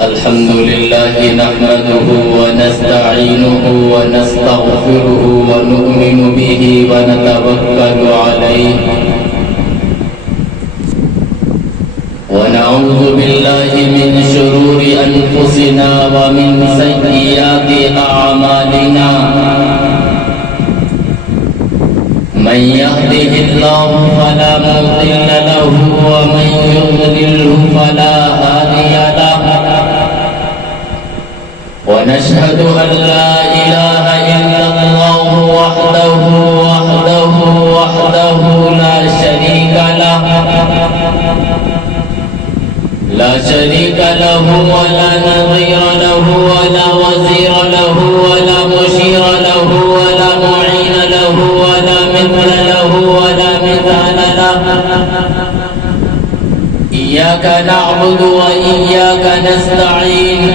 الحمد لله نحمده ونستعينه ونستغفره ونؤمن به ونتوكل عليه ونعوذ بالله من شرور أنفسنا ومن سيئات أعمالنا من يهده الله فلا مضل له ومن يضلله فلا هادي له ونشهد أن لا إله إلا الله وحده لا شريك له ولا نظير له ولا وزير له ولا مشير له ولا معين له ولا مثل له ولا مثال له إياك نعبد وإياك نستعين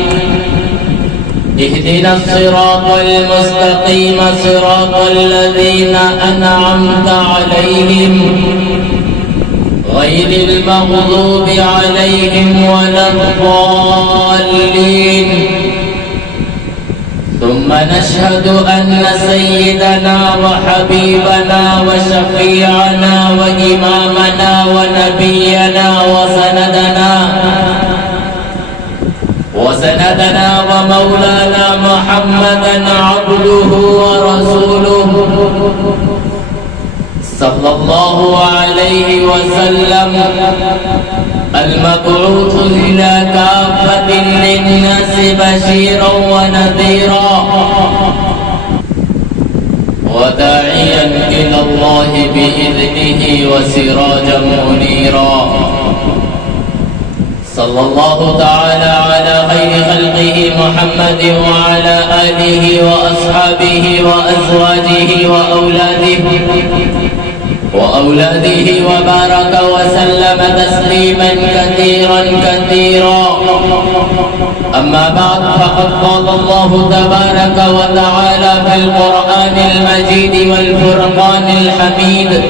اهدنا الصراط المستقيم صراط الذين أنعمت عليهم غير المغضوب عليهم ولا الضالين ثم نشهد أن سيدنا وحبيبنا وشفيعنا وإمامنا ونبينا وسندنا ومولانا محمدا عبده ورسوله صلى الله عليه وسلم المبعوث إلى كافة للناس بشيرا ونذيرا وداعيا إلى الله بإذنه وسراجا منيرا صلى الله تعالى على خير خلقه محمد وعلى آله وأصحابه وأزواجه وأولاده وبارك وسلم تسليما كثيرا أما بعد فقد قال الله تبارك وتعالى في القرآن المجيد والفرقان الحميد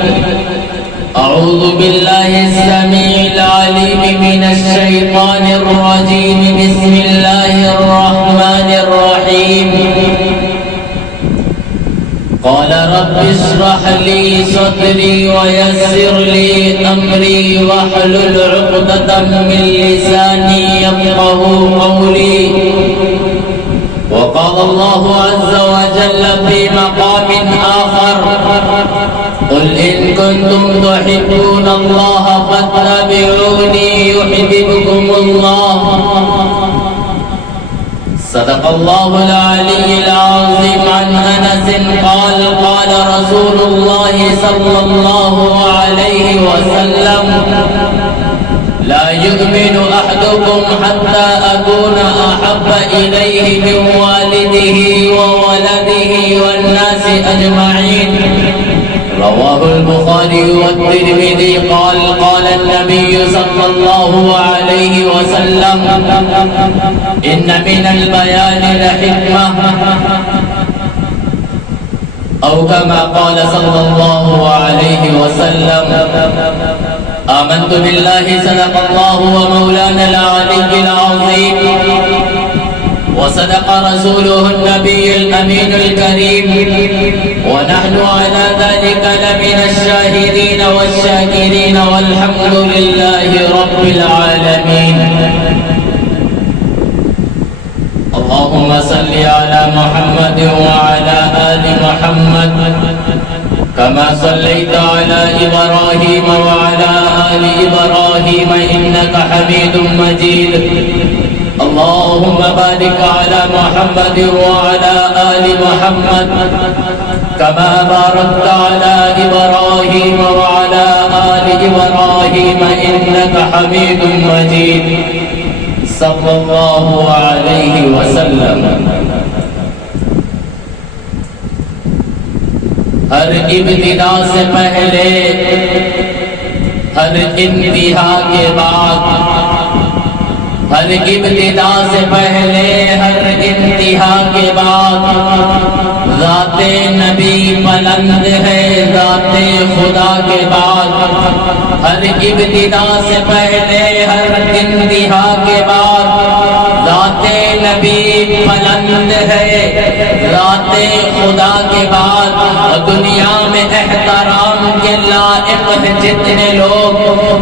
أعوذ بالله السميع العليم من الشيطان الرجيم بسم الله الرحمن الرحيم قال رب اشرح لي صدري ويسر لي أمري واحلل عقدة من لساني يفقه قولي وقال الله عز وجل في مقام آخر قل إن كنتم تحبون الله فاتبعوني يحببكم الله صدق الله العلي العظيم عن أنس قال قال رسول الله صلى الله عليه وسلم لا يؤمن أحدكم حتى أكون أحب إليه من والده وولده والناس أجمعين رواه البخاري والترمذي قال قال النبي صلى الله عليه وسلم إن من البيان لحكمة أو كما قال صلى الله عليه وسلم آمنت بالله صدق الله ومولانا العلي العظيم وصدق رسوله النبي الأمين الكريم ونحن على ذلك لمن الشاهدين والشاكرين والحمد لله رب العالمين اللهم صل على محمد وعلى آل محمد كما صليت على إبراهيم وعلى آل إبراهيم إنك حميد مجيد اللهم بارك على محمد وعلى آل محمد كما باركت على إبراهيم وعلى آل إبراهيم إنك حميد مجيد صلى الله عليه وسلم ہر ابتدا سے پہلے ہر انتہا کے بعد ہر ابتدا سے پہلے ہر انتہا کے بعد ذات نبی بلند ہے ذات خدا کے بعد ہر ابتدا سے پہلے ہر انتہا کے بعد ذات نبی بلند ہے ذات خدا کے بعد دنیا میں احترام کے لائق جتنے لوگ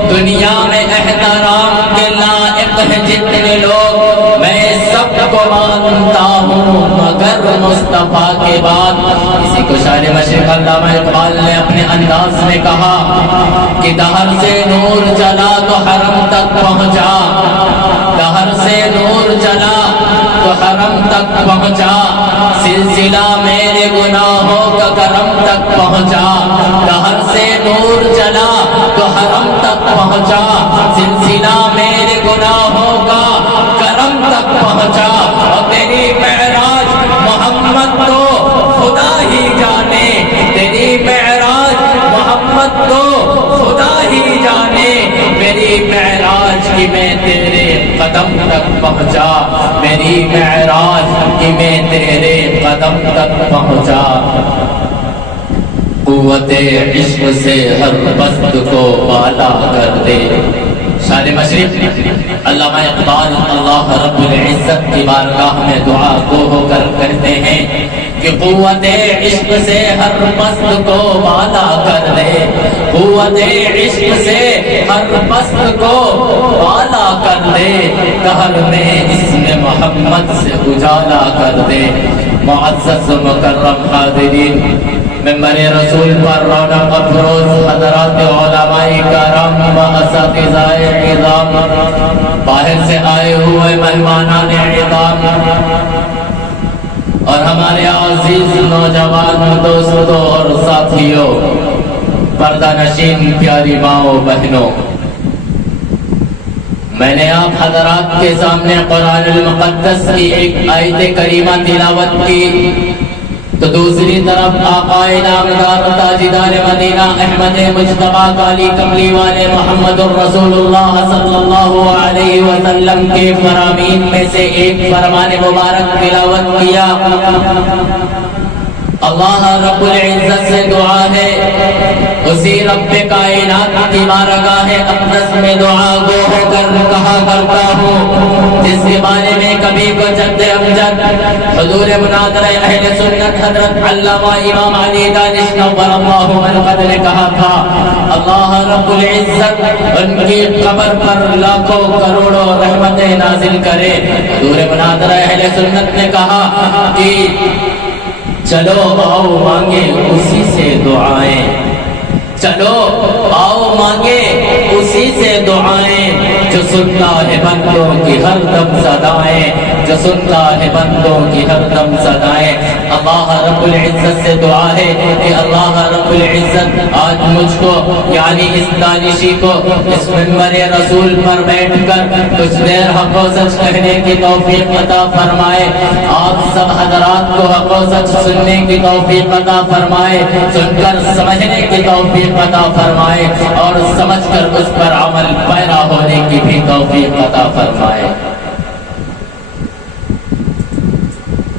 دنیا میں احترام کے لائق جتنے لوگ میں سب کو مانتا ہوں مگر مصطفیٰ کے بعد. اسی کو شاعر مشرق علامہ اقبال نے اپنے انداز میں کہا کہ دہر سے نور چلا تو حرم تک پہنچا دہر سے نور چلا تو حرم تک پہنچا سلسلہ میرے گناہوں کا کرم تک پہنچا دہر سے نور چلا تو حرم تک پہنچا سلسلہ میرے گناہوں کا کرم تک پہنچا اور تیری معراج محمد تو خدا ہی جانے تیری معراج محمد تو خدا ہی جانے میری معراج کی میں تیرے قدم تک پہنچا میری معراج کی میں تیرے قدم تک پہنچا. قوت عشق سے ہر پست کو بالا کر دے. شاعر مشرق علامہ اقبال اللہ رب العزت کی بارگاہ میں دعا گو ہو کر کہتے ہیں کہ قوت عشق سے ہر پست کو بالا کر دے قوت عشق سے ہر پست کو بالا کر دے قہر میں اسم محمد سے اجالا کر دے. معزز مکرم حاضرین ممبر رسول پر رونق افروز حضرات علماء کرام و اساتذہ اعظام باہر سے آئے ہوئے مہمانان اعظام اور ہمارے عزیز نوجوان دوستوں اور ساتھیوں پردہ نشین پیاری ماؤں بہنوں میں نے آپ حضرات کے سامنے قرآن المقدس کی ایک آیت کریمہ تلاوت کی تو دوسری طرف آقا نامدار تاجدار مدینہ احمد مجتبیٰ کالی کملی والے محمد الرسول اللہ صلی اللہ علیہ وسلم کے فرامین میں سے ایک فرمان مبارک تلاوت کیا. اللہ رب العزت سے دعا ہے اسی رب کائنات کی بارگاہ اقدس میں دعا گو ہو کر کہا کرتا ہوں جس کے بارے میں کبھی کو جد امجد حضور مناظر اہل سنت حضرت علامہ امام علی دانش نور اللہ مرقد نے کہا تھا اللہ رب العزت ان کی قبر پر لاکھوں کروڑوں رحمتیں نازل کرے. حضور مناظر اہل سنت نے کہا کہ چلو آؤ مانگے اسی سے دعائیں چلو آؤ مانگے اسی سے دعائیں جو سنتا ہے بندوں کی ہر دم صدائیں جو سنتا ہے بندوں کی ہر دم صدائیں. اللہ رب العزت سے دعا ہے کہ اللہ رب العزت آج مجھ کو یعنی اس دانشی کو اس منبر رسول پر بیٹھ کر کچھ دیر حق و سچ کہنے کی توفیق عطا فرمائے. آپ سب حضرات کو حق و سچ سننے کی توفیق عطا فرمائے سن کر سمجھنے کی توفیق عطا فرمائے اور سمجھ کر اس پر عمل پیرا ہونے کی بھی توفیق عطا فرمائے.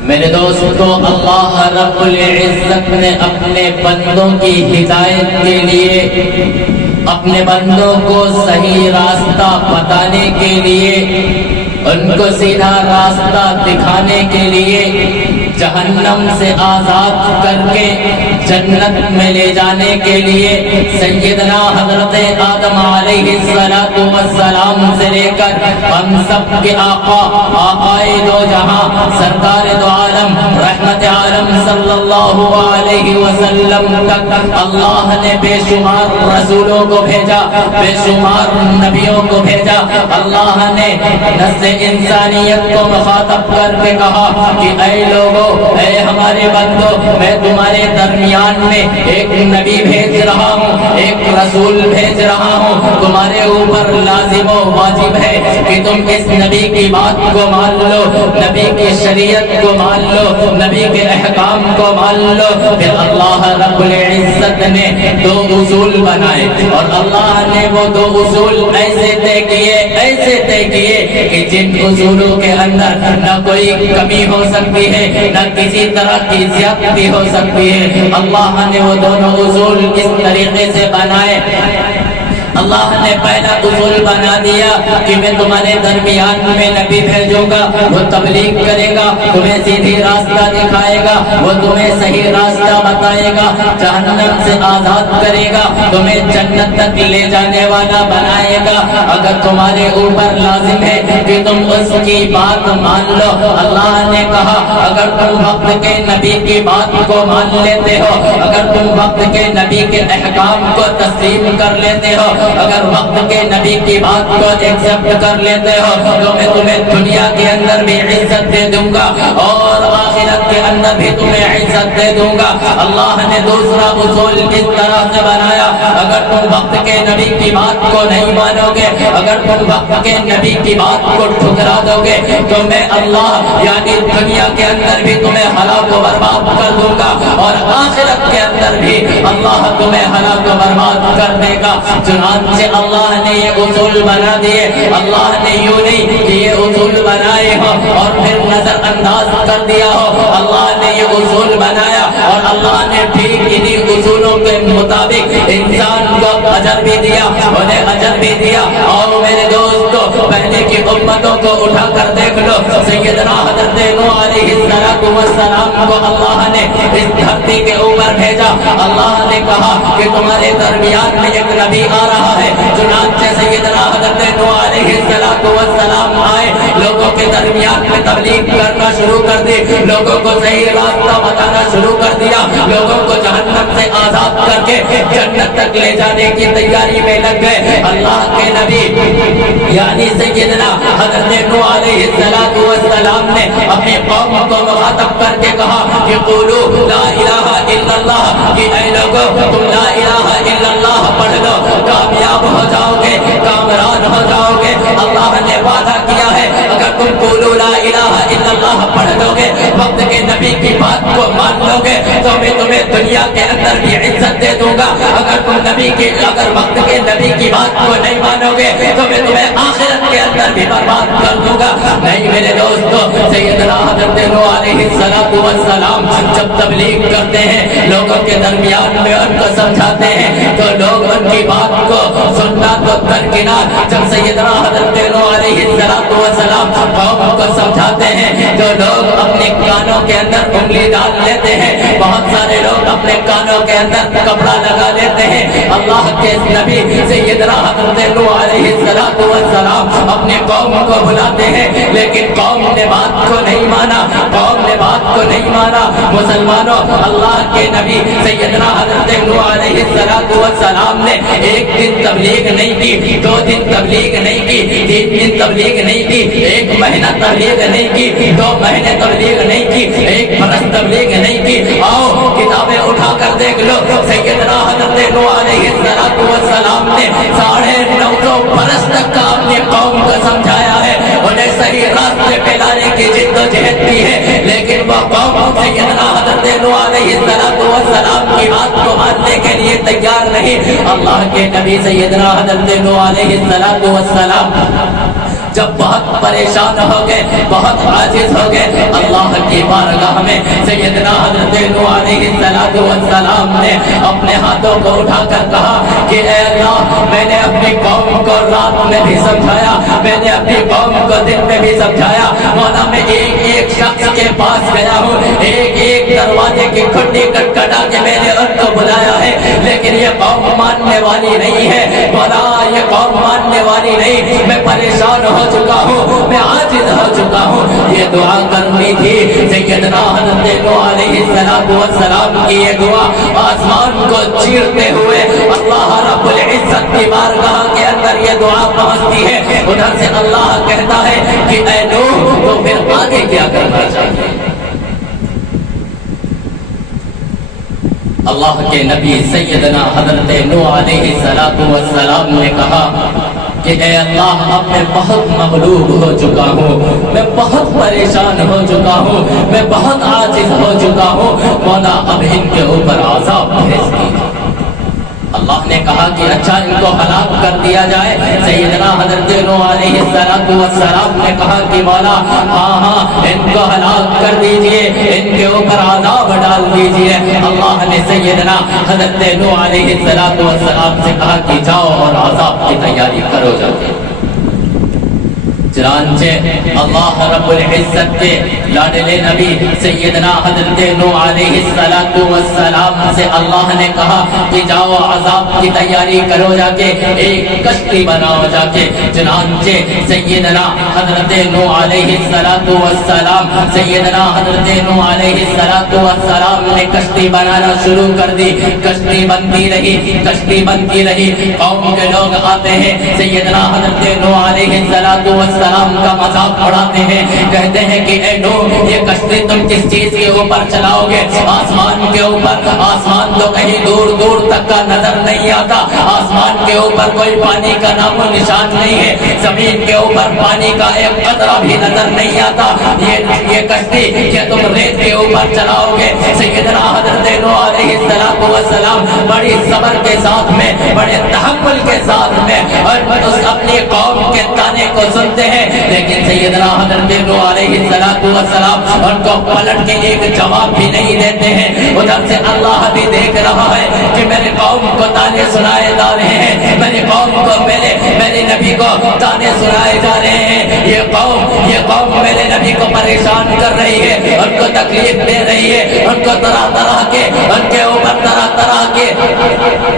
میرے دوستو اللہ رب العزت نے اپنے بندوں کی ہدایت کے لیے اپنے بندوں کو صحیح راستہ بتانے کے لیے ان کو سیدھا راستہ دکھانے کے لیے جہنم سے آزاد کر کے جنت میں لے جانے کے لیے سیدنا حضرت آدم علیہ السلام سے لے کر ہم سب کے آقا آقائے دو جہاں سرکار دو عالم رحمت عالم صلی اللہ علیہ وسلم تک اللہ نے بے شمار رسولوں کو بھیجا بے شمار نبیوں کو بھیجا. اللہ نے نسل انسانیت کو مخاطب کر کے کہا کہ اے لوگوں اے ہمارے بندو میں تمہارے درمیان میں ایک نبی بھیج رہا ہوں، ایک رسول بھیج رہا ہوں، تمہارے اوپر لازم و واجب ہے کہ تم اس نبی کی بات کو مان لو، نبی کی شریعت کو مان لو، نبی کے احکام کو مان لو۔ پھر اللہ رب العزت نے دو اصول بنائے اور اللہ نے وہ دو اصول ایسے طے کیے کہ جن اصولوں کے اندر نہ کوئی کمی ہو سکتی ہے، نہ کسی طرح کی زیادتی ہو سکتی ہے۔ اللہ نے وہ دونوں اصول اس طریقے سے بنائے۔ اللہ نے پہلا اصول بنا دیا کہ میں تمہارے درمیان میں نبی بھیجوں گا، وہ تبلیغ کرے گا، تمہیں سیدھی راستہ دکھائے گا، وہ تمہیں صحیح راستہ بتائے گا، جہنم سے آزاد کرے گا، تمہیں جنت تک لے جانے والا بنائے گا۔ اگر تمہارے اوپر لازم ہے کہ تم اس کی بات مان لو، اللہ نے کہا اگر تم وقت کے نبی کی بات کو مان لیتے ہو، اگر تم وقت کے نبی کے احکام کو تسلیم کر لیتے ہو، اگر وقت کے نبی کی بات کو ایکسپٹ کر لیتے ہو تو میں تمہیں دنیا کے اندر بھی عزت دے دوں گا اور آخرت کے اندر بھی تمہیں عزت دے دوں گا۔ اللہ نے دوسرا اصول اس طرح سے بنایا اگر تم وقت کے نبی کی بات کو نہیں مانو گے، اگر تم وقت کے نبی کی بات کو ٹھکرا دو گے تو میں اللہ یعنی دنیا کے اندر بھی تمہیں ہلاک و برباد کر دوں گا اور آخرت کے اندر بھی اللہ تمہیں ہلاک و برباد کر دے گا۔ چنانچہ اللہ نے یہ اصول بنا دیے۔ اللہ نے یوں نہیں کہ یہ اصول بنائے ہو اور پھر نظر انداز کر دیا ہو، اللہ نے یہ اصول بنایا اور اللہ نے ٹھیک انہی اصولوں کے مطابق انسان کو اجر بھی دیا، انہیں اجر بھی دیا۔ اور میرے دوستو پہلے کی امتوں کو اٹھا کر دیکھ لو، سیدنا حضرت نوح علیہ السلام کو اللہ نے اس دھرتی کے اوپر بھیجا۔ اللہ نے کہا کہ تمہارے درمیان میں ایک نبی آ رہا ہے۔ چنانچہ سیدنا حضرت نوح علیہ السلام آئے، لوگوں کے درمیان میں تبلیغ کرنا شروع کر دی، لوگوں کو صحیح راستہ بتانا شروع کر دیا، لوگوں کو جہنم سے آزاد کر کے جنت تک لے جانے کی تیاری میں لگ گئے۔ اللہ کے نبی یعنی سیدنا حضرت نوح علیہ السلام نے اپنی قوم کو مخاطب کر کے کہا کہ قولوا لا الہ الا اللہ، کہ اے لوگوں تم لا الہ الا اللہ پڑھ لو، کامیاب ہو جاؤ گے، کامران ہو جاؤ گے۔ اللہ نے وعدہ کیا ہے اگر تم قولوا لا الہ الا اللہ پڑھ لو گے، وقت کے نبی کی بات کو مان لو گے تو میں تمہیں دنیا کے اندر بھی عزت دے دوں گا۔ اگر وقت کے نبی کی بات کو نہیں مانو گے تو میں تمہیں آخرت کے اندر بھی برباد کر دوں گا۔ نہیں میرے دوستو، سیدنا حضرت نوح علیہ السلام جب تبلیغ کرتے ہیں، لوگوں کے درمیان میں ان کو سمجھاتے ہیں تو لوگ ان کی بات کو سننا تو درکنار۔ جب سیدنا حضرت نوح علیہ السلام قوم کو سمجھاتے ہیں تو لوگ اپنے کانوں کے اندر انگلی ڈال لیتے ہیں، بہت سارے لوگ اپنے کانوں کے اندر کپڑا لگا لیتے ہیں۔ اللہ کے نبی سیدنا حضرت نوح علیہ السلام اپنے قوم کو بلاتے ہیں لیکن قوم نے بات کو نہیں مانا، قوم نے بات کو نہیں مانا۔ مسلمانوں، اللہ کے نبی سیدنا حضرت نوح علیہ السلام نے ایک دن تبلیغ نہیں کی، 2 دن تبلیغ نہیں کی، 3 دن تبلیغ نہیں کی، 1 مہینہ تبلیغ نہیں کی، 2 مہینے تبلیغ نہیں کی، 1 برس تبلیغ نہیں کی۔ آؤ کتابیں اٹھا کر دیکھ لو، سیدنا حضرت نوح علیہ السلام نے 950 برس تک کا اپنی قوم کو سمجھایا ہے، انہیں صحیح راستے پہ لانے کی جد و جہد کی ہے، لیکن وہ قوم سیدنا حضرت نوح علیہ السلام کی بات کو ماننے کے لیے تیار نہیں۔ اللہ کے نبی سیدنا حضرت نوح علیہ السلام جب بہت پریشان ہو گئے، بہت عاجز ہو گئے، اللہ کی بارگاہ میں سیدنا حضرت نوح علیہ السلام نے اپنے ہاتھوں کو اٹھا کر کہا کہ اے اللہ، میں نے اپنی قوم کو رات میں بھی سمجھایا، میں نے اپنی قوم کو دن میں بھی سمجھایا، مولا میں ایک شخص کے پاس گیا ہوں، ایک دروازے کی کھٹی کٹکھٹا کے میں نے ان کو بلایا ہے، لیکن یہ قوم ماننے والی نہیں ہے، مولا یہ قوم ماننے والی نہیں، میں پریشان ہو چکا ہوں، میں عاجز ہو چکا ہوں۔ یہ دعا کرنی تھی سیدنا حضرت نوح علیہ السلام کی، یہ دعا آسمان کو چیرتے ہوئے اللہ رب العزت کی بارگاہ کے اندر یہ دعا پہنچتی ہے۔ ادھر سے اللہ کہتا ہے کہ اے نوح تو پھر آگے کیا کرنا چاہیے؟ اللہ کے نبی سیدنا حضرت نوح علیہ السلام نے کہا کہ اے اللہ اب میں بہت مغلوب ہو چکا ہوں، میں بہت پریشان ہو چکا ہوں، میں بہت عاجز ہو چکا ہوں، مولا اب ان کے اوپر عذاب بھیج دیجیے۔ اللہ نے کہا کہ اچھا ان کو ہلاک کر دیا جائے۔ سیدنا حضرت نوح علیہ السلام نے کہا کہ مولا ہاں ان کو ہلاک کر دیجئے، ان کے اوپر عذاب ڈال دیجئے۔ اللہ نے سیدنا حضرت نوح علیہ السلام سے کہا کہ جاؤ اور عذاب کی تیاری کرو جاؤ۔ چنانچہ اللہ رب العزت کے لاڈلے نبی سیدنا حضرت نوح علیہ السلام سے اللہ نے کہا کہ جاؤ عذاب کی تیاری کرو جا کے، ایک کشتی بناؤ جا کے۔ چنانچہ سیدنا حضرت نوح علیہ السلام نے کشتی بنانا شروع کر دی۔ کشتی بنتی رہی، قوم کے لوگ آتے ہیں، سیدنا حضرت نوح علیہ السلام کا مذاق اڑاتے ہیں، کہتے ہیں کہ اے نوح یہ کشتی تم کس چیز کے اوپر چلاؤ گے؟ آسمان کے اوپر، آسمان تو کہیں دور دور تک کا نظر نہیں آتا، آسمان کے اوپر کوئی پانی کا نام و نشان نہیں ہے، زمین کے اوپر پانی کا ایک قطرہ بھی نظر نہیں آتا، یہ کشتی کیا تم ریت کے اوپر چلاؤ گے؟ سیدنا حضرت نوح علیہ السلام بڑی صبر کے ساتھ میں، بڑے تحمل کے ساتھ میں اور اپنی قوم کے تانے کو سنتے ہیں، لیکن سیدنا حضرت نوح علیہ السلام ان کو پلٹ کے ایک جواب بھی نہیں دیتے ہیں۔ ادھر سے اللہ بھی دیکھ رہا ہے کہ میرے قوم کو تانے سنائے جا رہے ہیں، میری قوم کو میرے نبی کو تانے سنائے جا رہے ہیں، یہ قوم میرے نبی کو پریشان کر رہی ہے، ان کو تکلیف دے رہی ہے، ان کو ان کے اوپر طرح کے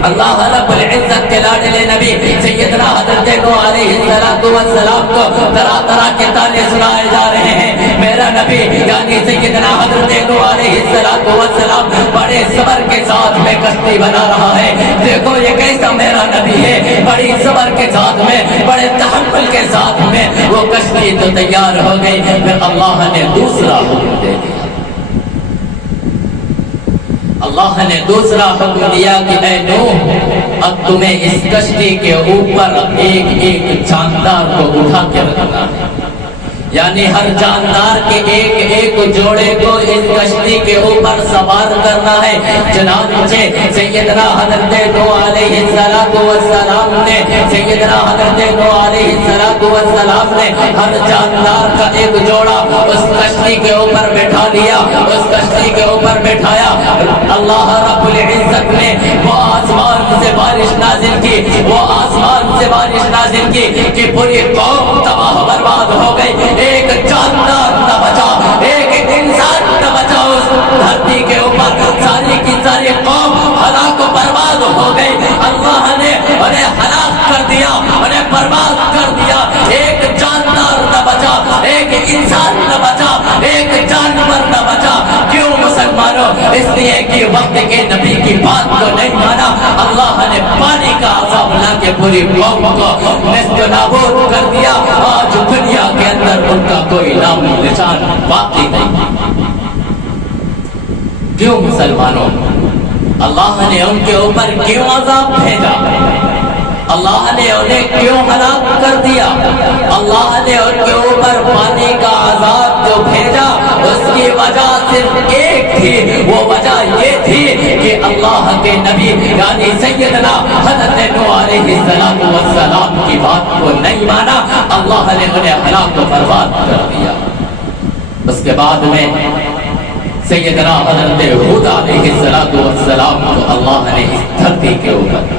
اللہ رب العزت کے لاڈلے نبی سیدنا حضرت نوح علیہ السلام کو طرح کے تانے سنائے جا رہے ہیں۔ میرا نبی یعنی سیدنا حضرت نوح علیہ السلام بڑے صبر کے ساتھ میں کشتی بنا رہا ہے۔ دیکھو یہ کیسا میرا نبی ہے، بڑی صبر کے ساتھ میں، بڑے تحمل کے ساتھ میں وہ کشتی تو تیار ہو گئی۔ پھر اللہ نے دوسرا حکم دے دیا، اللہ نے دوسرا حکم دیا کہ اے نوح اب تمہیں اس کشتی کے اوپر ایک جاندار کو اٹھا کے رکھنا ہے، یعنی ہر جاندار کے ایک جوڑے کو اس کشتی کے اوپر سوار کرنا ہے۔ چنانچہ سیدنا حضرت نوح علیہ السلام نے ہر جاندار کا ایک جوڑا اس کشتی کے اوپر بٹھا لیا، اس کشتی کے اوپر بٹھایا۔ اللہ رب العزت نے وہ آسمان سے بارش نازل کی کہ پوری قوم تباہ برباد ہو گئی، ایک جاندار نہ بچا، ایک انسان نہ بچا اس دھرتی کے اوپر، ساری کی ساری قوم ہلاک و برباد ہو گئی۔ اللہ نے انہیں ہلاک کر دیا، انہیں برباد کر دیا، ایک جاندار نہ بچا، ایک انسان نہ بچا، ایک جانور نہ بچا۔ کیوں مسلمانوں؟ اس لیے کہ وقت کے نبی کی بات کو نہیں مانا۔ اللہ نے پانی کا عذاب لا کے پوری قوم کو نیست و نابود کر دیا۔ آج دنیا کے اندر ان کا کوئی نام نشان باقی نہیں۔ کیوں مسلمانوں؟ اللہ نے ان کے اوپر کیوں عذاب بھیجا؟ اللہ نے انہیں کیوں ہلاک کر دیا؟ اللہ نے ان کے اوپر پانی کا عذاب جو بھیجا اس کی وجہ صرف ایک تھی، وہ وجہ یہ تھی کہ اللہ کے نبی یعنی سیدنا حضرت نوح علیہ السلام کی بات کو نہیں مانا، اللہ نے انہیں ہلاک و برباد کر دیا۔ اس کے بعد میں سیدنا حضرت ہود علیہ السلام کو اللہ نے اس دھرتی کے اوپر،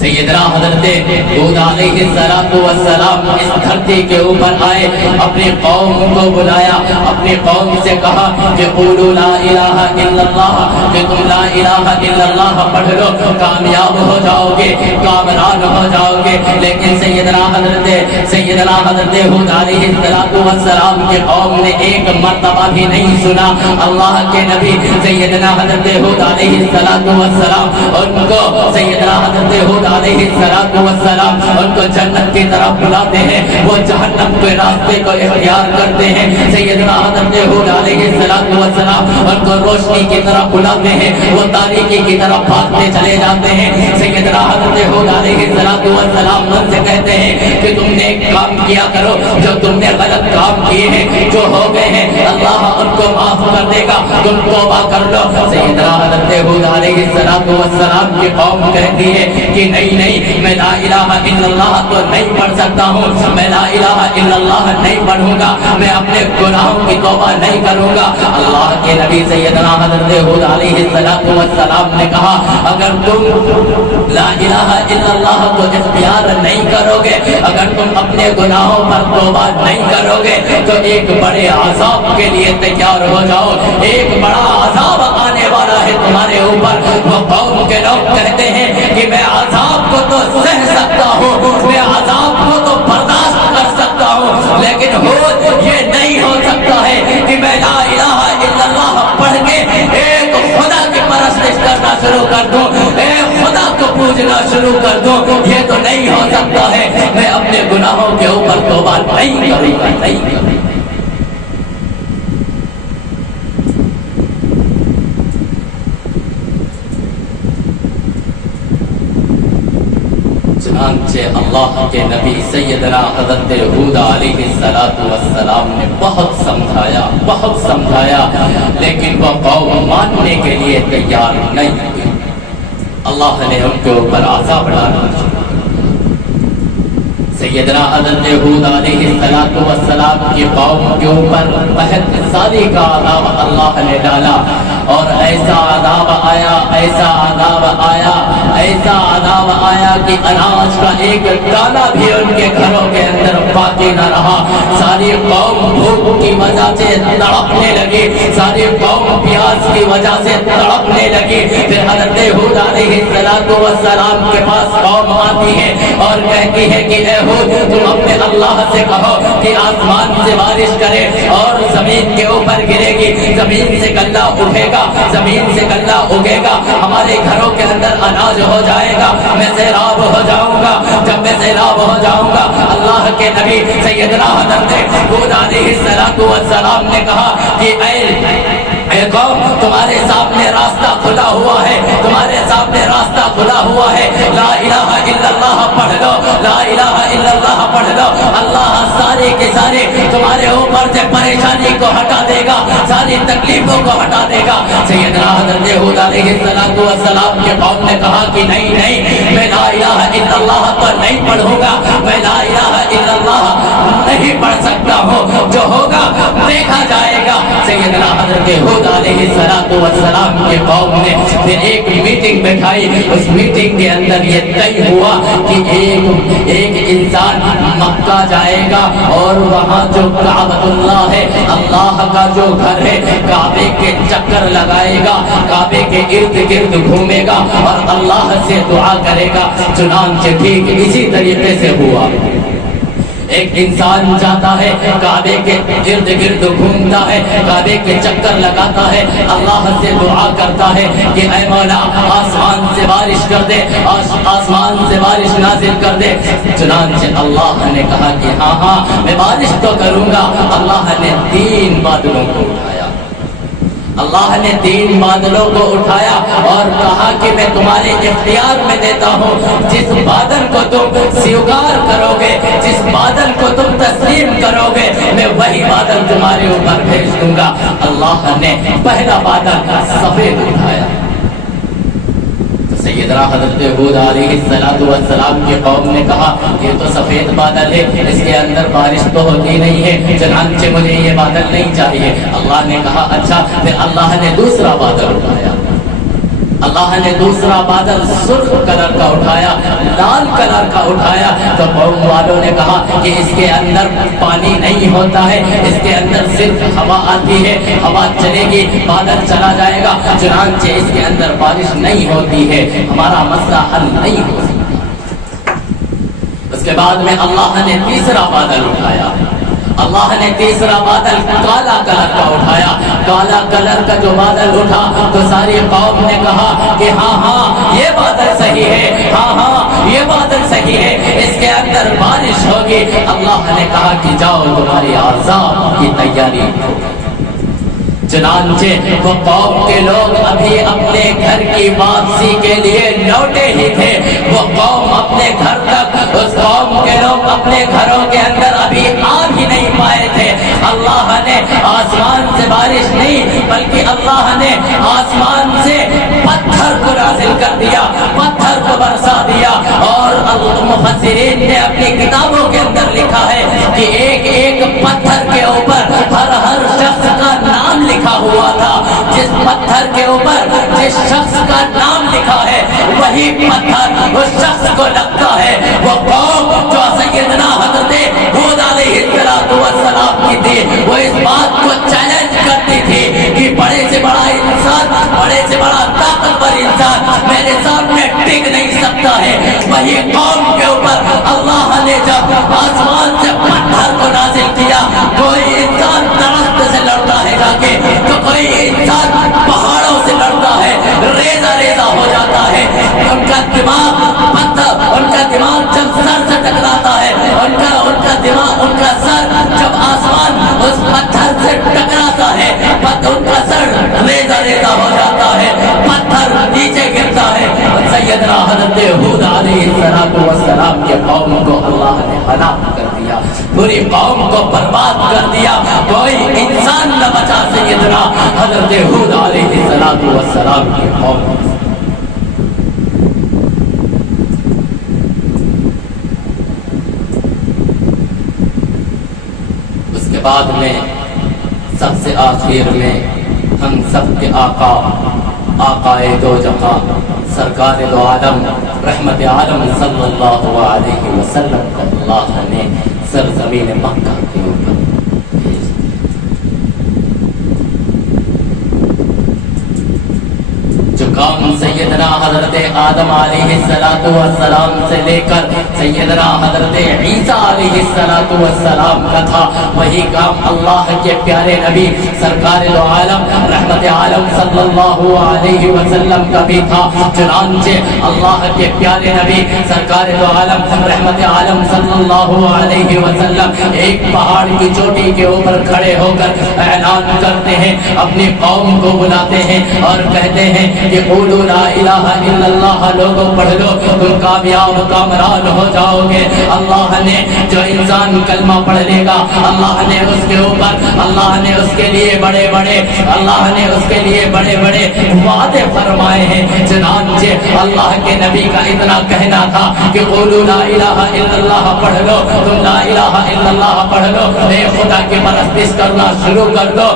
سیدنا حضرت ہود علیہ السلام اس دھرتی کے اوپر آئے، اپنی قوم کو بلایا، اپنی قوم سے کہا کہ قولوا لا الہ الا اللہ، کہ تم لا الہ الا اللہ پڑھ لو، کامیاب ہو جاؤ گے، کامران ہو جاؤ گے۔ لیکن سیدنا حضرت ہود علیہ السلام کی قوم نے ایک مرتبہ بھی نہیں سنا۔ اللہ کے نبی سیدنا حضرت ہود علیہ السلام ان کو سیدنا حضرت ہود علیہ السلام ان کو جنت کی طرف بلاتے ہیں، وہ جہنم کے راستے کو اختیار کرتے ہیں۔ سیدنا حضرت ہود علیہ السلام ان کو روشنی کی طرف بلاتے ہیں، وہ تاریکی کی طرف بھاگتے چلے جاتے ہیں۔ سیدنا حضرت ہود علیہ السلام ان سے کہتے ہیں کہ تم نے ایک کام کیا کرو، جو تم نے غلط کام کیے ہیں، جو ہو گئے ہیں، اللہ ان کو معاف کر دے گا، تم توبہ کر لو۔ سیدنا حضرت ہود علیہ السلام کی قوم کہتی ہے کہ نہیں، میں لا الہ الا اللہ تو نہیں پڑھ سکتا ہوں، میں لا الہ الا اللہ نہیں پڑھوں گا، میں اپنے گناہوں کی توبہ نہیں کروں گا۔ اللہ کے نبی سیدنا حضرت ہود علیہ السلام نے کہا اگر تم لا الہ الا اللہ کو اختیار نہیں کرو گے، اگر تم اپنے گناہوں پر توبہ نہیں کرو گے تو ایک بڑے عذاب کے لیے تیار ہو جاؤ، ایک بڑا عذاب آنے والا ہے تمہارے اوپر۔ وہ قوم کے لوگ کہتے ہیں کہ میں عذاب کو تو سہ سکتا ہوں، میں عذاب کو تو برداشت کر سکتا ہوں، لیکن ہود یہ نہیں ہو سکتا ہے کہ میں لا الہ الا اللہ پڑھ کے ایک خدا کی پرستش کرنا شروع کر دوں، ایک خدا کو پوجنا شروع کر دوں، یہ تو نہیں ہو سکتا ہے، میں اپنے گناہوں کے اوپر توبہ نہیں کروں گا، نہیں کروں گا۔ چنانچہ اللہ کے نبی سیدنا حضرت ہود علیہ السلام نے بہت سمجھایا لیکن وہ قوم ماننے کے لیے تیار نہیں ہوئی۔ اللہ نے ان کے اوپر عذاب ڈالا۔ سیدنا حضرت ہود علیہ السلام کی قوم کے اوپر قحط سالی کا عذاب اللہ نے ڈالا، اور ایسا عذاب آیا کہ اناج کا ایک دانہ بھی ان کے گھروں کے اندر باقی نہ رہا۔ ساری قوم بھوک کی وجہ سے تڑپنے لگی، ساری قوم پیاس کی وجہ سے تڑپنے لگی۔ پھر حضرت ہود علیہ السلام کے پاس قوم آتی ہے اور کہتی ہے کہ اے ہود، تم اپنے اللہ سے کہو کہ آسمان سے بارش کرے اور زمین کے اوپر گرے گی، زمین سے غلہ اٹھے گا، زمین سے غلہ اگے گا، ہمارے گھروں کے اندر اناج ہو جائے گا، میں سیراب ہو جاؤں گا۔ جب میں سیراب ہو جاؤں گا، اللہ کے نبی سیدنا حضرت ہود علیہ السلام نے کہا کہ اے قوم، تمہارے سامنے راستہ کھلا ہوا ہے، تمہارے سامنے راستہ کھلا ہوا ہے، لا الہ الا اللہ پڑھ لو، لا الہ الا اللہ پڑھ لو، اللہ سارے کے سارے تمہارے اوپر سے پریشانی کو ہٹا دے گا، ساری تکلیفوں کو ہٹا دے گا۔ سیدنا حضرت ہود علیہ السلام کے قوم نے کہا کہ نہیں، میں لا الہ الا اللہ تو نہیں پڑھوں گا، میں لا الہ الا اللہ نہیں پڑھ سکتا ہوں، جو ہوگا دیکھا جائے گا۔ سیدنا حضرت ہود علیہ السلام کے قوم نے پھر ایک میٹنگ بٹھائی، اس میٹنگ کے اندر یہ طے ہوا کہ ایک انسان مکہ جائے گا اور وہاں جو کعبۃ اللہ ہے، اللہ کا جو گھر ہے، کعبے کے چکر لگائے گا، کعبے کے ارد گرد گھومے گا اور اللہ سے دعا کرے گا۔ چنانچہ ٹھیک اسی طریقے سے ہوا۔ ایک انسان جاتا ہے، کعبے کے ارد گرد گھومتا ہے، کعبے کے چکر لگاتا ہے، اللہ سے دعا کرتا ہے کہ اے مولا آسمان سے بارش کر دے، آسمان سے بارش نازل کر دے۔ چنانچہ اللہ نے کہا کہ ہاں میں بارش تو کروں گا۔ اللہ نے 3 بادلوں کو اٹھایا، اللہ نے 3 بادلوں کو اٹھایا اور کہا کہ میں تمہارے اختیار میں دیتا ہوں، جس بادل کو تم سوگار کرو گے، جس بادل کو تم تسلیم کرو گے، میں وہی بادل تمہارے اوپر بھیج دوں گا۔ اللہ نے پہلا بادل سفید اٹھایا۔ سیدنا حضرت ہود علیہ السلام کی قوم نے کہا یہ تو سفید بادل ہے، اس کے اندر بارش تو ہوتی نہیں ہے، چنانچہ مجھے یہ بادل نہیں چاہیے۔ اللہ نے کہا اچھا، پھر اللہ نے دوسرا بادل اٹھایا، اللہ نے دوسرا بادل سرخ کلر کا اٹھایا، لال کلر کا اٹھایا۔ تو قوم والوں نے کہا کہ اس کے اندر پانی نہیں ہوتا ہے، اس کے اندر صرف ہوا آتی ہے، ہوا چلے گی بادل چلا جائے گا، چنانچہ اس کے اندر بارش نہیں ہوتی ہے، ہمارا مسئلہ حل نہیں ہو سکتا۔ اس کے بعد میں اللہ نے تیسرا بادل اٹھایا، اللہ نے تیسرا بادل کالا کلر کا اٹھایا۔ کالا کلر کا جو بادل اٹھا تو ساری قوم نے کہا کہ ہاں یہ بادل صحیح ہے، ہاں یہ بادل صحیح ہے، اس کے اندر بارش ہوگی۔ اللہ نے کہا کہ جاؤ تمہاری عذاب کی تیاری ہو۔ چنانچہ وہ قوم کے لوگ ابھی اپنے گھر کی واپسی کے لیے لوٹے ہی تھے، وہ قوم اپنے گھر تک، اس قوم کے لوگ اپنے گھروں کے اندر ابھی آ بھی نہیں پائے تھے۔ اللہ نے آسمان سے بارش نہیں بلکہ اللہ نے آسمان سے پتھر کو نازل کر دیا، پتھر کو برسا دیا، اور مفسرین نے اپنی کتابوں کے اندر لکھا ہے کہ ایک ایک پتھر کے اوپر ہر شخص کا نام لکھا ہوا تھا۔ جس پتھر کے اوپر جس شخص کا نام لکھا ہے وہی پتھر اس شخص کو لگتا ہے۔ وہ قوم جو سیدنا حضرت ہود علیہ السلام کی تھی، وہ اس بات کو چیلنج کرتی تھی کہ بڑے سے بڑا انسان، بڑے سے بڑا طاقتور انسان میرے سامنے ٹک نہیں سکتا ہے۔ وہی قوم کے اوپر اللہ نے جب آسمان سے پتھر کو نازل کیا، کوئی انسان درخت سے لڑتا ہے جا کے، تو کوئی انسان پہاڑوں سے لڑتا ہے، ریزہ ریزہ ہو جاتا ہے۔ ان کا دماغ پتھر، ان کا دماغ جب سر سے ٹکراتا ہے، ان کا دماغ، ان کا سر جب آسمان اس پتھر سے ٹکراتا ہے، ان کا سر ریزہ ریزہ ہو جاتا ہے، پتھر نیچے گرتا ہے۔ سیدنا حضرت ہود علیہ السلام کے قوم کو اللہ نے ہلاک کر دیا، پوری قوم کو برباد کر دیا، کوئی انسان نہ بچا سیدنا حضرت ہود علیہ السلام کی قوم۔ اس کے بعد میں سب سے آخر میں ہم سب کے آقا، آقائے دو جہاں، سرکار دو عالم، رحمت عالم صلی اللہ علیہ وسلم کو اللہ نے سرزمین مکہ کے اوپر بھیج جو کام سیدنا حضرت آدم علیہ السلام سے لے کر سیدنا حضرت عیسیٰ علیہ السلام کا تھا، وہی کام اللہ کے پیارے نبی سرکار دو عالم رحمت عالم صلی اللہ علیہ وسلم کا بھی تھا۔ چنانچہ اللہ کے پیارے نبی سرکار دو عالم رحمت عالم صلی اللہ علیہ وسلم ایک پہاڑ کی چوٹی کے اوپر کھڑے ہو کر اعلان کرتے ہیں، اپنی قوم کو بلاتے ہیں اور کہتے ہیں کہ قولوا لا الہ الا اللہ، لوگوں پڑھ لو تم کامیاب کامران ہو جاؤ گے۔ اللہ نے جو انسان کلمہ پڑھ لے گا، اللہ نے اس کے اوپر، اللہ نے اس کے لیے بڑے بڑے، اللہ نے اس کے لیے بڑے بڑے وعدے فرمائے ہیں۔ چنانچہ اللہ کے نبی کا اتنا کہنا تھا کہ قولوا لا الہ الا اللہ پڑھ لو، تم لا الہ الا اللہ پڑھ لو، اے خدا کی پرستش کرنا شروع کر دو۔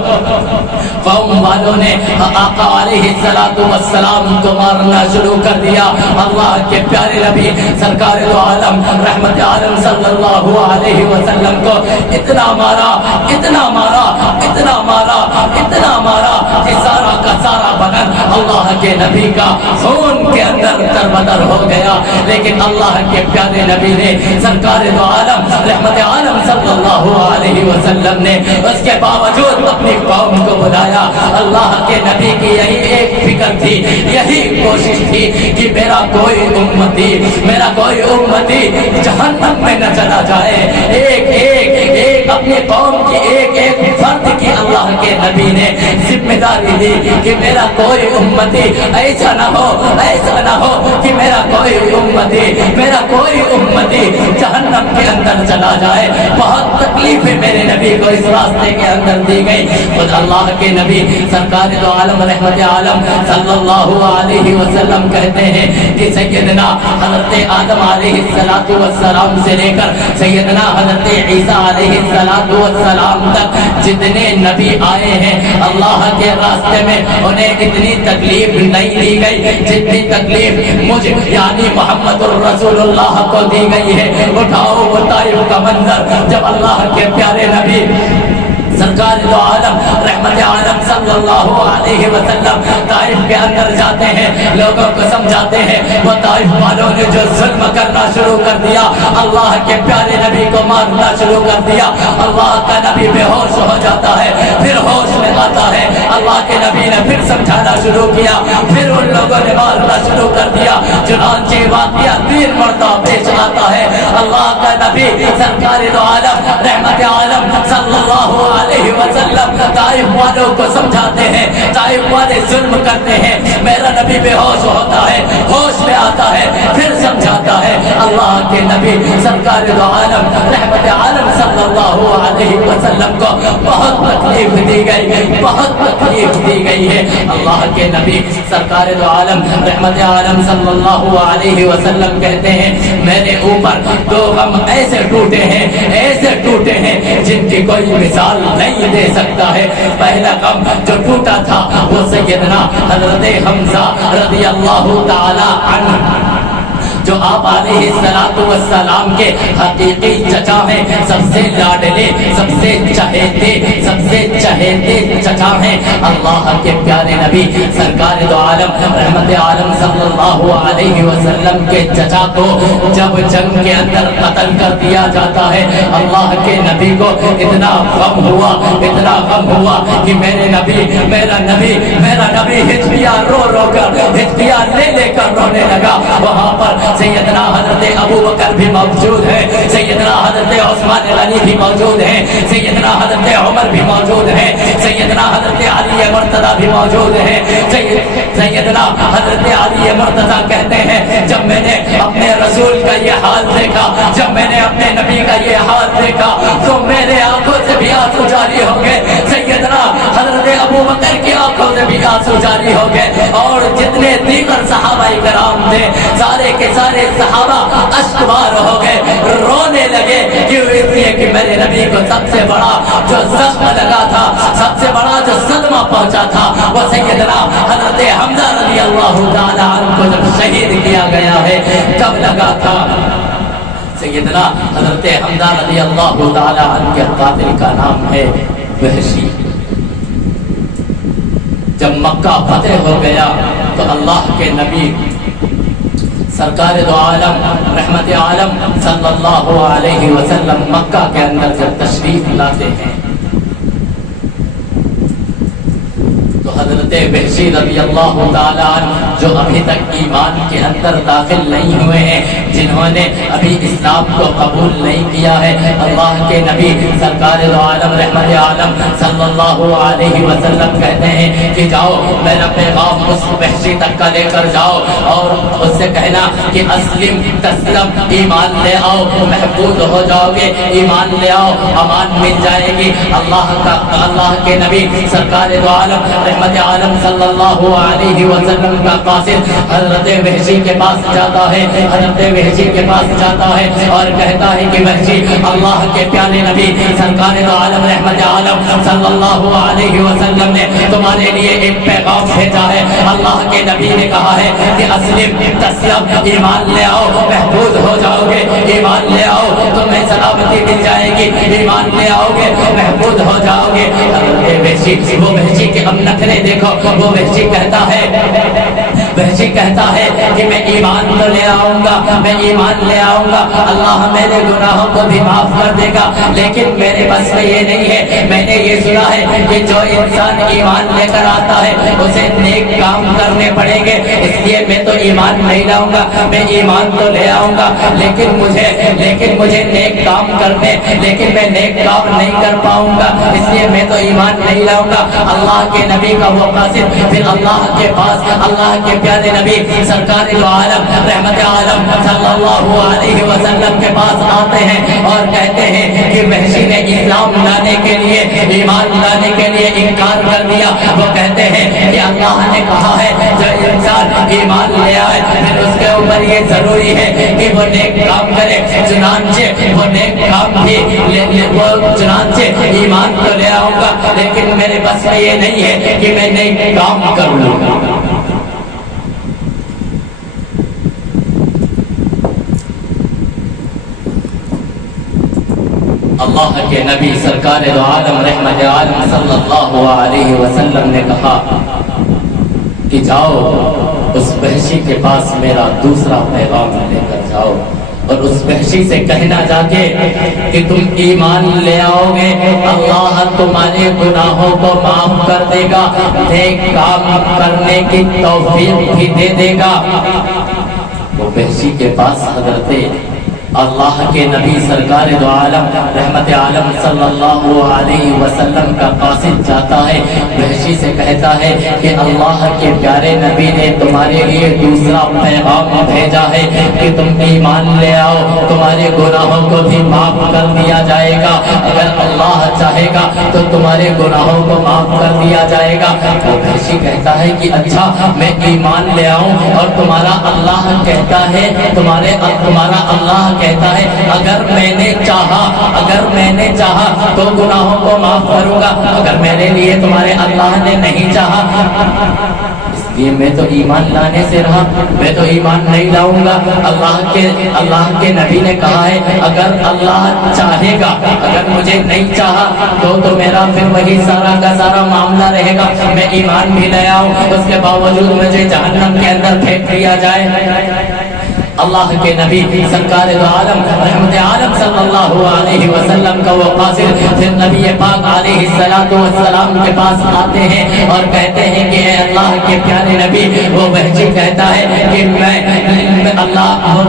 قوم والوں نے آقا علیہ السلام کو مارنا شروع کر دیا۔ اللہ کے پیارے نبی سرکار دو عالم رحمت عالم صلی اللہ علیہ وسلم کو اتنا مارا، اتنا مارا، اتنا مارا، اتنا مارا کہ سارا کا سارا بدن اللہ کے نبی کا خون کے اندر تربتر ہو گیا۔ لیکن اللہ کے پیارے نبی نے سرکار دو عالم رحمت عالم صلی اللہ علیہ وسلم نے اس کے باوجود اپنی قوم کو بلایا۔ اللہ کے نبی کی یہی ایک فکر تھی، یہی کوشش تھی کہ میرا کوئی امتی، میرا کوئی امتی جہنم میں نہ چلا جائے۔ ایک ایک ایک اپنی قوم کی ایک ایک فرد کی اللہ کے نبی نے ذمہ داری دی کہ میرا کوئی امتی ایسا نہ ہو، ایسا نہ ہو کہ میرا کوئی امتی، میرا کوئی امتی جہنم کے اندر چلا جائے۔ بہت تکلیفیں میرے نبی کو اس راستے کے اندر دی گئی۔ خود اللہ کے نبی سرکار دو عالم رحمت عالم صلی اللہ علیہ وسلم کہتے ہیں کہ سیدنا حضرت آدم علیہ السلام سے لے کر سیدنا حضرت عیسیٰ علیہ السلام تک جتنے نبی آئے ہیں اللہ کے راستے میں انہیں اتنی تکلیف نہیں دی گئی جتنی تکلیف مجھ یعنی محمد الرسول اللہ کو دی گئی ہے۔ اٹھاؤ وہ طائف کا منظر جب اللہ کے پیارے نبی سرکار دو عالم رحمت عالم صلی اللہ علیہ وسلم طائف کے اندر جاتے ہیں، لوگوں کو سمجھاتے ہیں، وہ طائف والوں نے جو ظلم کرنا شروع کر دیا، اللہ کے پیارے نبی کو مارنا شروع کر دیا، اللہ کا نبی بے ہوش ہو جاتا ہے، پھر ہوش میں آتا ہے۔ اللہ کے نبی نے پھر سمجھانا شروع کیا، پھر ان لوگوں نے مارنا شروع کر دیا۔ چنانچہ واقعہ 3 مرتبہ پیش آتا ہے۔ اللہ کا نبی سرکار دو عالم رحمت عالم صلی اللہ علیہ وسلم طائف والوں کو سمجھاتے ہیں، طائف والے ظلم کرتے ہیں، میرا نبی بے ہوش ہوتا ہے، ہوش میں آتا ہے، پھر سمجھاتا ہے۔ اللہ کے نبی سرکار دو عالم رحمت عالم صلی اللہ علیہ وسلم کو بہت تکلیف دی گئی، بہت تکلیف دی گئی ہے۔ اللہ کے نبی سرکار دو عالم رحمت عالم صلی اللہ علیہ وسلم کہتے ہیں میرے اوپر 2 غم ایسے ٹوٹے ہیں، ایسے ٹوٹے ہیں جن کی کوئی مثال نہیں دے سکتا ہے۔ پہلا غم جو ٹوٹا تھا وہ سیدنا حضرت حمزہ رضی اللہ تعالی عنہ جو آپ علیہ السلام کے حقیقی چچا ہیں، سب سے لاڈلے، سب سے چہیتے، سب سے چہیتے چچا ہیں۔ اللہ کے پیارے نبی سرکار دو عالم رحمت عالم صلی اللہ علیہ وسلم کے چچا کو جب جنگ کے اندر قتل کر دیا جاتا ہے، اللہ کے نبی کو اتنا غم ہوا، اتنا غم ہوا کہ میرا نبی ہچکیاں رو رو کر، ہچکیاں لے لے کر رونے لگا۔ وہاں پر سیدنا حضرت ابو بکر بھی موجود ہے، سیدنا حضرت عثمان غنی بھی موجود ہیں، سیدنا حضرت عمر بھی موجود ہیں، سیدنا حضرت علی مرتضی بھی موجود ہیں۔ سیدنا حضرت علی مرتضی کہتے ہیں جب میں نے اپنے رسول کا یہ حال دیکھا، جب میں نے اپنے نبی کا یہ حال دیکھا تو میرے آنکھوں سے بھی آنسو جاری ہو گئے، سیدنا حضرت ابو بکر کی آنکھوں سے بھی آنسو جاری ہو گئے، اور جتنے دیگر صحابہ کرام تھے سارے کے سارے صحابہ اشکبار ہو گئے، رونے لگے، کیوں؟ اس لیے کہ میرے نبی کو سب سے بڑا جو زخم لگا تھا، سب سے بڑا جو صدمہ پہنچا تھا وہ سیدنا حضرت حمزہ رضی اللہ تعالیٰ عنہ کو جب شہید کیا گیا ہے تب لگا تھا۔ سیدنا حضرت حمزہ رضی اللہ تعالیٰ عنہ کے قاتل کا نام ہے وحشی۔ جب مکہ فتح ہو گیا تو اللہ کے نبی سرکار دو عالم رحمت عالم صلی اللہ علیہ وسلم مکہ کے اندر جب تشریف لاتے ہیں تو حضرت وحشی رضی اللہ تعالیٰ عنہ جو ابھی تک ایمان کے اندر داخل نہیں ہوئے ہیں، جنہوں نے ابھی اسلام کو قبول نہیں کیا ہے، اللہ کے نبی سرکار دو عالم رحمت عالم صلی اللہ علیہ وسلم کہتے ہیں کہ جاؤ میرا پیغام اس وحشی تک کا لے کر جاؤ اور اس سے کہنا کہ اسلم تسلم، ایمان لے آؤ، محفوظ ہو جاؤ گے، ایمان لے آؤ، امان مل جائے گی۔ اللہ کے نبی سرکار دو عالم رحمت عالم صلی اللہ علیہ وسلم کا قاصد حضرت وحشی کے پاس جاتا ہے، حضرت وحشی کے پاس جاتا ہے اور کہتا ہے کہ وحشی، اللہ کے پیارے نبی سرکار دو عالم رحمت عالم صلی اللہ علیہ وسلم نے تمہارے لیے ایک پیغام بھیجا ہے۔ اللہ کے نبی نے کہا ہے کہ اسلم تسلم، ایمان لے آؤ، محفوظ ہو جاؤ گے، ایمان لے آؤ تمہیں سلامتی مل جائے گی، ایمان لے آؤ گے محفوظ ہو جاؤ گے۔ حضرت وحشی، وہ وحشی کے اب نخرے دیکھو، وہ وحشی کہتا ہے کہ میں ایمان تو لے آؤں گا، میں ایمان لے آؤں گا، اللہ میرے گناہوں کو بھی معاف کر دے گا، لیکن میرے بس میں یہ نہیں ہے۔ میں نے یہ سنا ہے کہ جو انسان ایمان لے کر آتا ہے اسے نیک کام کرنے پڑیں گے، اس لیے میں تو ایمان نہیں لاؤں گا، میں ایمان تو لے آؤں گا لیکن مجھے نیک کام کرنے، لیکن میں نیک کام نہیں کر پاؤں گا، اس لیے میں تو ایمان نہیں لاؤں گا۔ اللہ کے نبی کا وہ قاصد پھر اللہ کے پاس، اللہ کے پیارے نبی سرکار دو عالم رحمت عالم صلی اللہ علیہ وسلم کے پاس آتے ہیں اور کہتے ہیں کہ وحشی نے اسلام لانے کے لیے، ایمان لانے کے لیے انکار کر دیا۔ وہ کہتے ہیں کہ اللہ نے کہا ہے جو انسان ایمان لے آئے پھر اس کے اوپر یہ ضروری ہے کہ وہ نیک کام کرے، چنانچہ وہ نیک کام بھی چنانچہ ایمان تو لے آؤں گا لیکن میرے بس میں یہ نہیں ہے کہ میں نیک کام کر لوں گا۔ اللہ کے نبی سرکار دو عالم رحمت عالم صلی اللہ علیہ وسلم نے کہا کہ جاؤ اس وحشی کے پاس میرا دوسرا پیغام لے کر جاؤ۔ اور اس وحشی سے کہنا جا کے کہ تم ایمان لے آؤ گے اللہ تمہارے گناہوں کو معاف کر دے گا، نیک کام کرنے کی توفیق بھی دے دے گا۔ وہ وحشی کے پاس حضرت اللہ کے نبی سرکار دو عالم رحمت عالم صلی اللہ علیہ وسلم کا قاصد جاتا ہے، وحشی سے کہتا ہے کہ اللہ کے پیارے نبی نے تمہارے لیے دوسرا پیغام بھیجا ہے کہ تم ایمان لے آؤ، تمہارے گناہوں کو بھی معاف کر دیا جائے گا، اگر اللہ چاہے گا تو تمہارے گناہوں کو معاف کر دیا جائے گا۔ وہ وحشی کہتا ہے کہ اچھا میں ایمان لے آؤں اور تمہارا اللہ کہتا ہے تمہارا اللہ کہتا ہے اگر میں نے چاہا تو گناہوں کو معاف کروں گا، اگر میرے لیے تمہارے اللہ نے نہیں چاہا اس لیے میں تو ایمان لانے سے رہا، میں تو ایمان نہیں لاؤں گا۔ اللہ کے نبی نے کہا ہے اگر اللہ چاہے گا، اگر مجھے نہیں چاہا تو میرا پھر وہی سارا کا سارا معاملہ رہے گا، میں ایمان بھی لے آؤں اس کے باوجود مجھے جہنم کے اندر پھینک دیا جائے۔ اللہ کے نبی سرکار دو عالم رحمت عالم صلی اللہ علیہ وسلم کا وہ قاصد پھر نبی پاک علیہ السلام کے پاس آتے ہیں اور کہتے ہیں کہ اے اللہ کے پیارے نبی، وہ وحشی کہتا ہے کہ وہ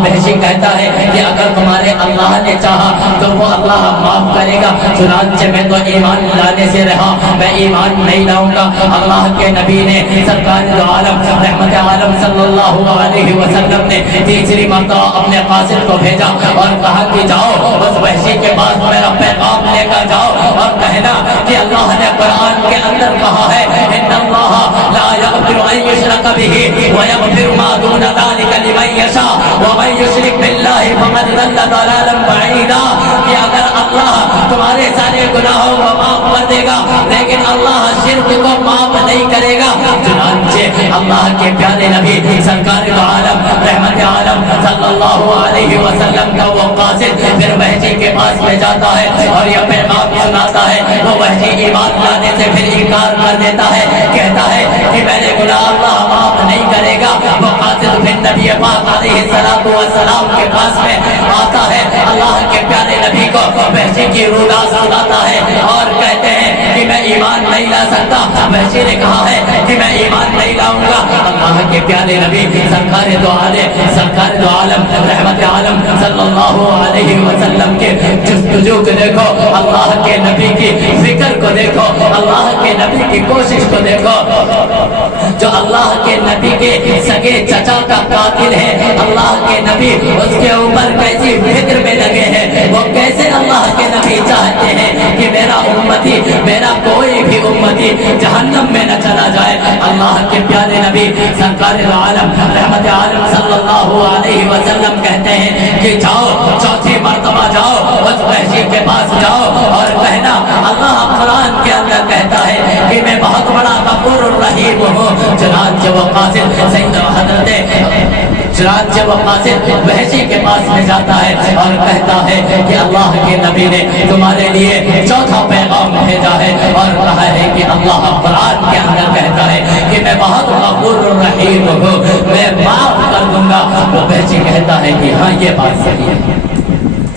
وحشی کہتا ہے کہ اگر تمہارے اللہ نے چاہا تو وہ اللہ معاف کرے گا، چنانچہ میں تو ایمان لانے سے رہا، میں ایمان نہیں لاؤں گا۔ اللہ کے نبی نے سرکار دو عالم رحمت عالم صلی اللہ علیہ وسلم نے تیسری مرتبہ اپنے قاصد کو بھیجا اور کہا کہ جاؤ اس وحشی کے پاس میرا پیغام لے کر جاؤ اور کہنا کہ اللہ نے قرآن کے اندر کہا ہے ان اللہ لا یغفر ان یشرک به ویغفر ما دون ذلک لمن یشاء ومن یشرک باللہ فقد ضل ضلالا بعیدا، کہ اگر اللہ تمہارے سارے گناہوں کو معاف کر دے گا لیکن اللہ شرک کو معاف نہیں کرے گا۔ چنانچہ اللہ کے پیارے نبی سرکار دو عالم رحمت عالم صلی اللہ علیہ وسلم کا وہ قاصد پھر وحشی کے پاس میں جاتا ہے اور یہ پیغام سناتا ہے۔ وہ وحشی ایمان لانے سے پھر انکار کر دیتا ہے، کہتا ہے کہ میرے گناہ اللہ معاف نہیں کرے گا۔ وہ قاصد پھر نبی پاک علیہ السلام کے پاس میں آتا ہے، اللہ کے پیارے نبی کو وحشی کی رودا سناتا ہے اور کہتے ہیں کہ میں ایمان نہیں لا سکتا۔ وحشی نے کہا ہے کہ میں ایمان نہیں لاؤں گا۔ اللہ کے پیارے نبی سرکار دو عالم رحمت عالم صلی اللہ علیہ وسلم کے جستجو کو دیکھو، اللہ کے نبی کی فکر کو دیکھو، اللہ کے نبی کی کوشش کو دیکھو۔ جو اللہ کے نبی کے سگے چچا کا قاتل ہے، اللہ کے نبی اس کے اوپر کیسی فکر میں لگے ہیں، وہ کیسے اللہ کے نبی چاہتے ہیں کہ میرا امتی، میرا کوئی بھی امتی جہنم میں نہ چلا جائے۔ اللہ کے پیارے نبی سرکار دو عالم رحمت عالم صلی اللہ علیہ وسلم کہتے ہیں کہ جاؤ چوتھی مرتبہ جاؤ اس وحشی کے پاس جاؤ اور کہنا اللہ قرآن کے اندر کہتا ہے کہ میں بہت بڑا غفور الرحیم ہوں۔ چنانچہ وہ قاصد وحشی کے پاس میں جاتا ہے اور کہتا ہے کہ اللہ کے نبی نے تمہارے لیے چوتھا پیغام بھیجا ہے اور کہا ہے کہ اللہ قرآن کے اندر کہتا ہے کہ میں بہت غفور الرحیم ہوں، میں معاف کر دوں گا۔ وہ وحشی کہتا ہے کہ ہاں یہ بات صحیح ہے،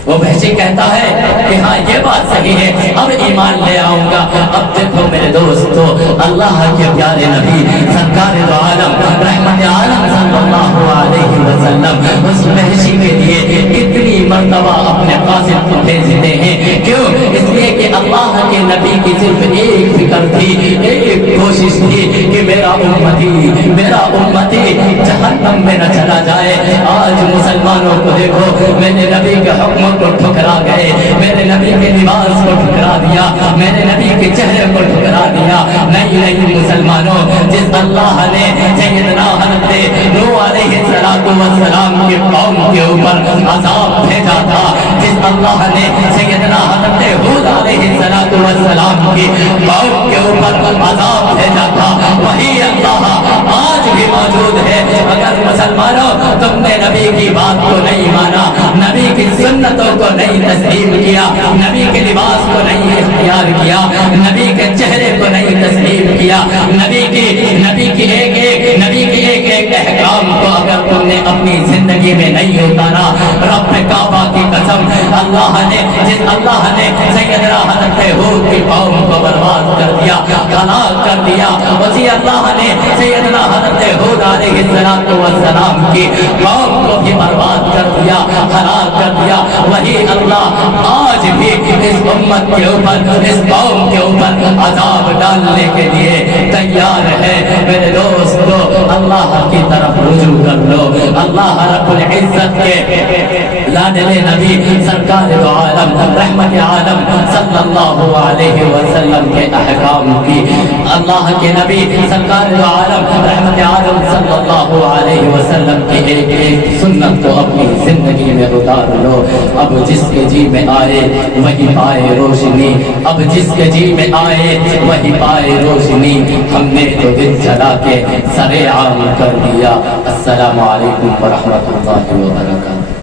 وہ وحشی کہتا ہے کہ ہاں یہ بات صحیح ہے، اب ایمان لے آؤں گا۔ اب دیکھو میرے دوستو، اللہ کے پیارے نبی سرکار دو عالم رحمت عالم صلی اللہ علیہ وسلم اس وحشی کے لیے کتنی مرتبہ اپنے قاصد کو بھیجتے ہیں، کیوں؟ اس لیے کہ اللہ کے نبی کی صرف ایک فکر تھی، ایک کوشش تھی کہ میرا امتی جہنم میں نہ چلا جائے۔ آج مسلمانوں کو دیکھو، میرے نبی کے حکم کو ٹھکرا گئے، میرے نبی کے لباس کو ٹھکرا دیا، میرے نبی کے چہرے کو ٹھکرا دیا۔ نہیں مسلمانوں، جس اللہ نے سیدنا حضرت نوح علیہ السلام کی قوم کے اوپر عذاب بھیجا تھا، جس اللہ نے سیدنا حضرت ہود علیہ السلام کی قوم کے اوپر عذاب بھیجا تھا، وہی اللہ آج بھی موجود ہے۔ اگر مسلمانوں تم نے نبی کی بات کو نہیں مانا، نبی کی سنتوں کو نہیں تسلیم کیا، نبی کے لباس کو نہیں اختیار کیا، نبی کے چہرے کو نہیں تسلیم کیا، نبی کی ایک ایک احکام کو اگر تم نے اپنی زندگی میں نہیں اتارا، رب کعبہ کی قسم، اللہ نے سیدنا حضرت ہود کی قوم کو برباد کر دیا، ہلاک کر دیا، وہی اللہ نے سیدنا حضرت ہود علیہ السلام کی قوم کو بھی برباد کر دیا، ہلاک کر دیا۔ وہی اللہ آج بھی اس امت کے اوپر، اس قوم کے اوپر عذاب ڈالنے کے لیے تیار ہے۔ میرے دوستو، اللہ کی طرف رجوع کر لو، اللہ رب العزت کے لاڈلے نبی سرکار دو عالم رحمت عالم صلی اللہ علیہ وسلم کے احکام کی، اللہ کے نبی سرکار دو عالم رحمت عالم صلی اللہ علیہ وسلم کی ایک ایک سنت کو اپنی زندگی میں اتار لو۔ اب جس کے جی میں آئے وہی پائے روشنی، اب جس کے جی میں آئے وہی پائے روشنی، ہم نے تو دل جلا کے سر عام کر دیا۔ السلام علیکم ورحمۃ اللہ وبرکاتہ۔